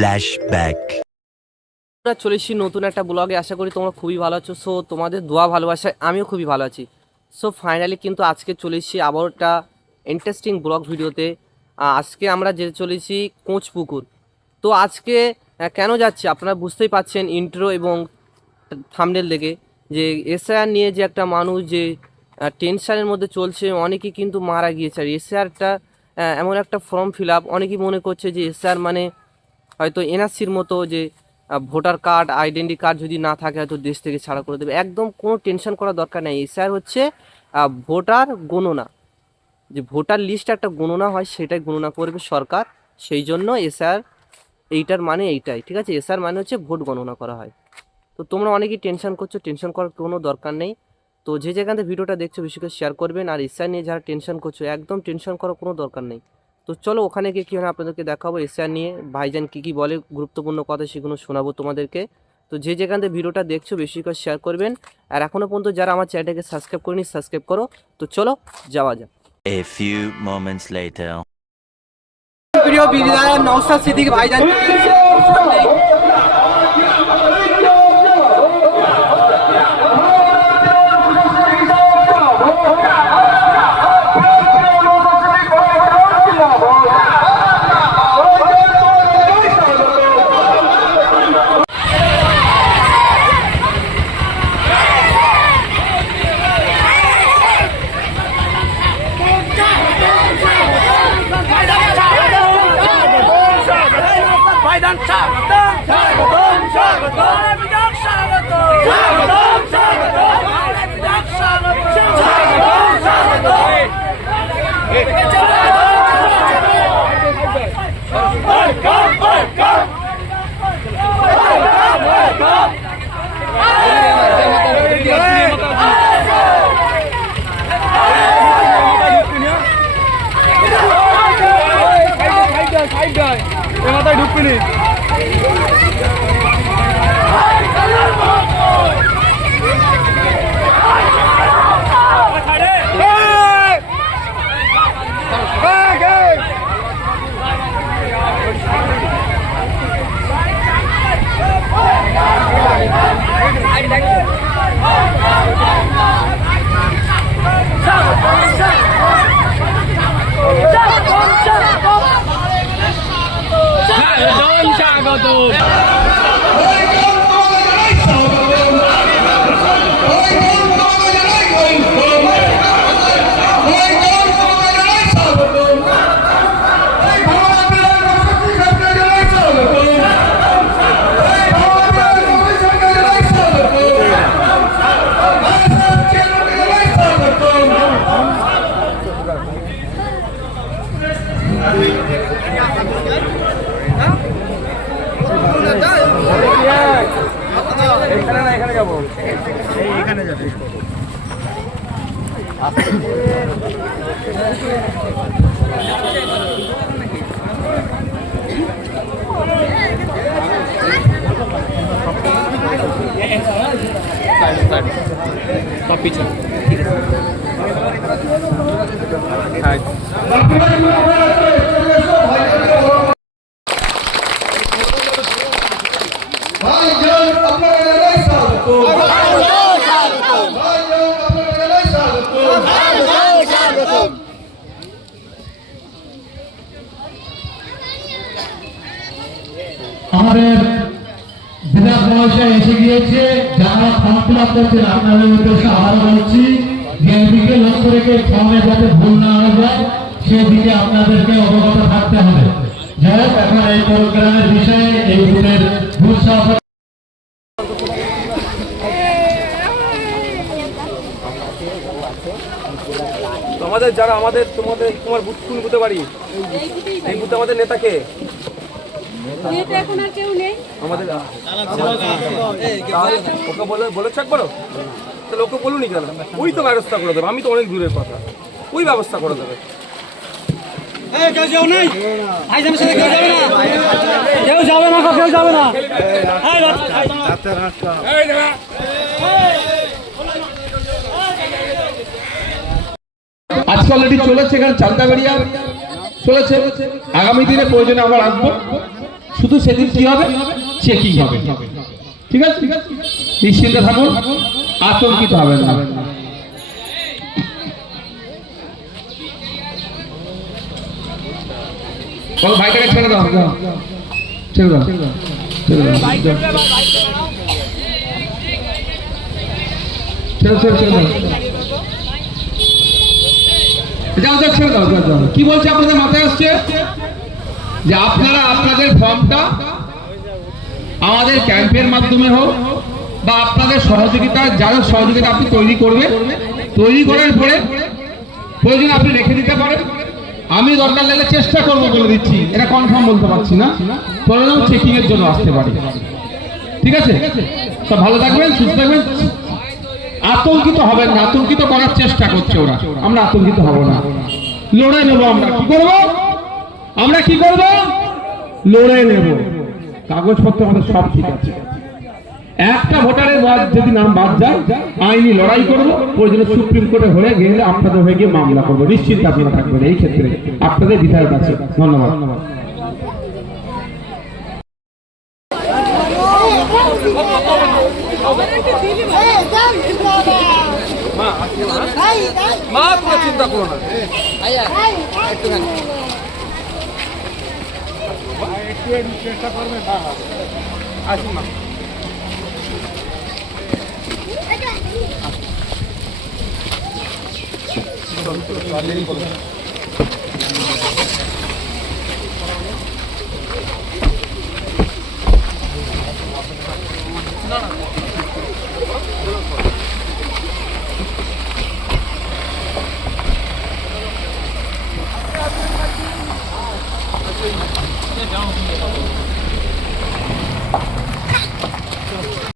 Flashback. আমরা চলে এসেছি নতুন একটা ব্লগে। আশা করি তোমরা খুবই ভালো আছো। সো তোমাদের দোয়া ভালোবাসায় আমিও খুবই ভালো আছি। সো ফাইনালি কিন্তু আজকে চলে এসেছি আবার একটা ইন্টারেস্টিং ব্লগ ভিডিওতে। আজকে আমরা যেতে চলেছি কোচপুকুর। তো আজকে কেন যাচ্ছি আপনারা বুঝতেই পারছেন ইন্ট্রো এবং থাম্বনেল দেখে, যে এসআইআর নিয়ে যে একটা মানুষ যে টেনশনের মধ্যে চলছে, অনেকেই কিন্তু মারা গিয়েছে। আর এসআইআরটা এমন একটা ফর্ম ফিল আপ, অনেকেই মনে করছে যে এসআইআর মানে হয়তো এনআরসির মতো, যে ভোটার কার্ড আইডেন্টি কার্ড যদি না থাকে হয়তো দেশ থেকে ছাড়া করে দেবে। একদম কোনো টেনশন করার দরকার নেই। এসআইআর হচ্ছে ভোটার গণনা, যে ভোটার লিস্ট একটা গণনা হয়, সেটাই গণনা করবে সরকার। সেই জন্য এসআইআর এইটার মানে এইটাই, ঠিক আছে। এসআইআর মানে হচ্ছে ভোট গণনা করা হয়। তো তোমরা অনেকেই টেনশন করছো, টেনশন করার কোনো দরকার নেই। তো যে যেখান থেকে ভিডিওটা দেখছো বেশি করে শেয়ার করবেন। আর এসআইআর নিয়ে যারা টেনশন করছো, একদম টেনশন করার কোনো দরকার নেই। তো চলো ওখানে গিয়ে কী হয় আপনাদেরকে দেখাবো এসআইআর নিয়ে ভাইজান কী বলে, গুরুত্বপূর্ণ কথা সেগুলো শোনাবো তোমাদেরকে। তো যে যেখান থেকে ভিডিওটা দেখছো বেশি করে শেয়ার করবেন। আর এখনও পর্যন্ত যারা আমার চ্যানেলটাকে সাবস্ক্রাইব করেনি সাবস্ক্রাইব করো। তো চলো যাওয়া যাক। A few moments later. প্রিয় বিদায় নওশাদ সিদ্দিক ভাইজান মাথায় ঢুকবি এখানে যাবো, এখানে যাবো। সব পিছনে আমাদের বিধায়ক মহাশয় এসে গিয়েছে। যারা ফর্ম ফিল আপ করছেন আপনাদের উদ্দেশ্যে আবারও বলছি, বিএনপিকে লক্ষ্য রেখে ফর্মে যাতে ভুল না হয়ে যায় সেদিকে আপনাদেরকে অবগত থাকতে হবে। যাই হোক, এখন এই প্রোগ্রামের বিষয়ে এই বুথের বুথ সভাপতি আমাদের যারা আমাদের তোমার বুথ কোন বুথে বাড়ি, এই বুথে আমাদের নেতাকে আমাদের ওকে বলেছে একবারও, তাহলে ওকে বলুনি কেন? ওই তো ব্যবস্থা করে দেবে, আমি তো অনেক দূরের কথা, ওই ব্যবস্থা করে দেবে। কেউ যাবে না। আজকে অলরেডি চলেছে, এখানে চান্দাবেড়িয়া চলেছে। আগামী দিনে প্রয়োজনে আবার আসবো। শুধু সেদিন কি হবে, চেকিং হবে। ঠিক আছে, নিশ্চিন্তে থাকুন, আতঙ্কিত হবেন না। ভাইটাকে ছেড়ে দাও, ছেড়ে দাও, ছেড়ে দাও। কি বলছে আপনাদের মাথায় আসছে যে আপনারা আপনাদের ফর্মটা আমাদের ক্যাম্পের মাধ্যমে হোক বা আপনাদের সহযোগিতা, যারা সহযোগিতা আপনি তৈরি করবেন, তৈরি করার পরে প্রয়োজন আপনি রেখে দিতে পারেন। আমি দরকার লাগলে চেষ্টা করবো, বলে দিচ্ছি, এটা কনফার্ম বলতে পারছি না, প্রয়োজন চেকিং এর জন্য আসতে পারি। ঠিক আছে, সব ভালো থাকবেন, সুস্থ থাকবেন, আতঙ্কিত হবেন না। আতঙ্কিত করার চেষ্টা করছে ওরা, আমরা আতঙ্কিত হব না, লড়াই নেবো। আমরা কি করবো, আমরা কি করবো, লড়াই নেব। কাগজপত্র আমাদের সব ঠিক আছে, একটা ভোটারের যদি নাম বাদ যায় আইনি লড়াই করবো, প্রয়োজনে সুপ্রিম কোর্টে হয়ে গেলে আপনাদের হয়ে গিয়ে মামলা করবো। নিশ্চিন্তে আপনারা থাকবেন এই ক্ষেত্রে, আপনাদের বিধায়ক আছে। ধন্যবাদ। মা তোমরা চিন্তা করো না, আসুন না। দেরি করো।